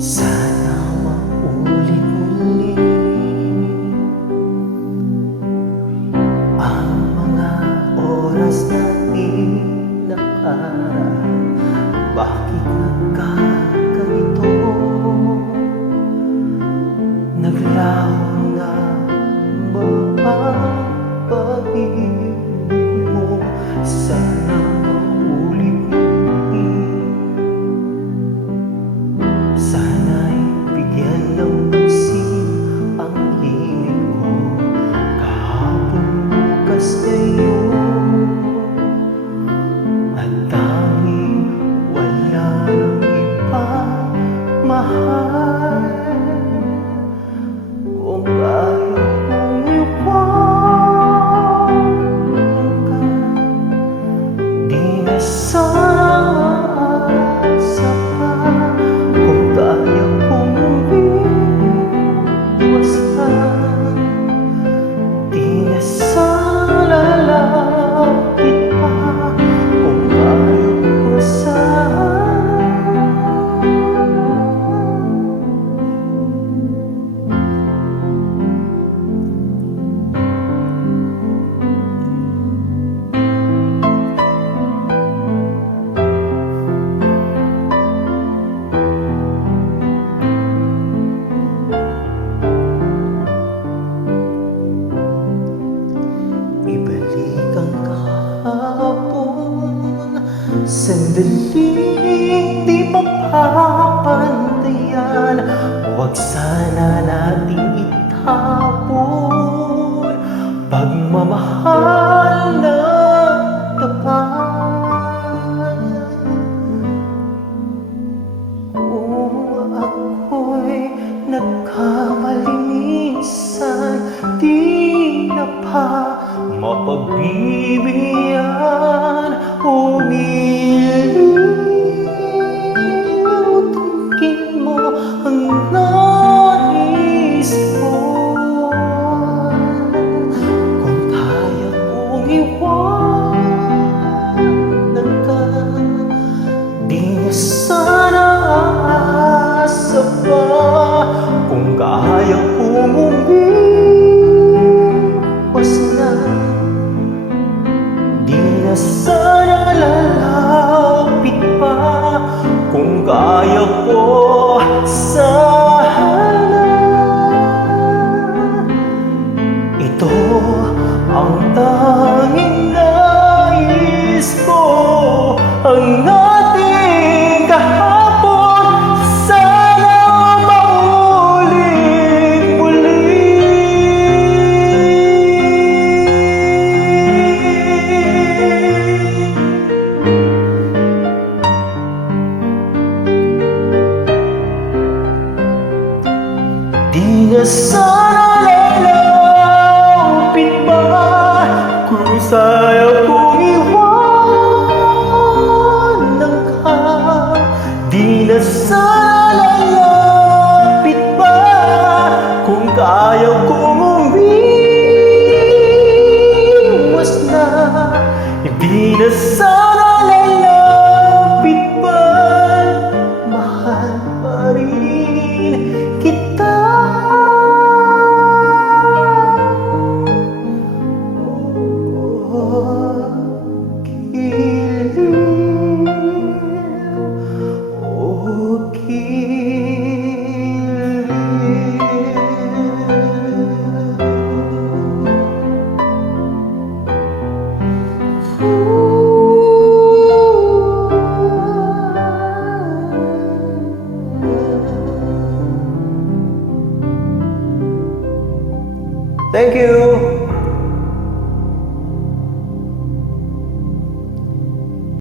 Sana maulit-ulit ang mga oras natin nakaraan. Bakit nagkaganito? Naglaho na ba ang pag-ibig mo? Sana maulit-ulit. Sana'y bigyan ng pansin ang himig ko. Kahapon, bukas, ngayon, at tanging wala nang iba, mahal. Kung ayaw kong iwan ka, di na sa pa. Kung kaya kong umiwas ka, di na sana lalapit pa. Kung ayaw ko sana, ibalik ang kahapon. Sandaling di mapapantayan. Huwag sana nating itapon pagmamahal na tapat. Kung ako'y nagkamali minsan, di na pa mapagbibigyan. Umiliw, tungkin mo ang nais ko. Kung kaya kong iwanan ka, di na sana aasa pa. Kung kaya kong umiwas na, di na sana lalapit pa. Kung kaya ko sana, ito ang tanging nais ko. Ang ating kahapon sana maulit muli. Di na sana lalapit pa. Kung sa'yo kong iwanan ka, di na sana lalapit pa. Kung kaya kong umiwas na, di na sana lalapit pa. Mahal pa rin kita. Thank you.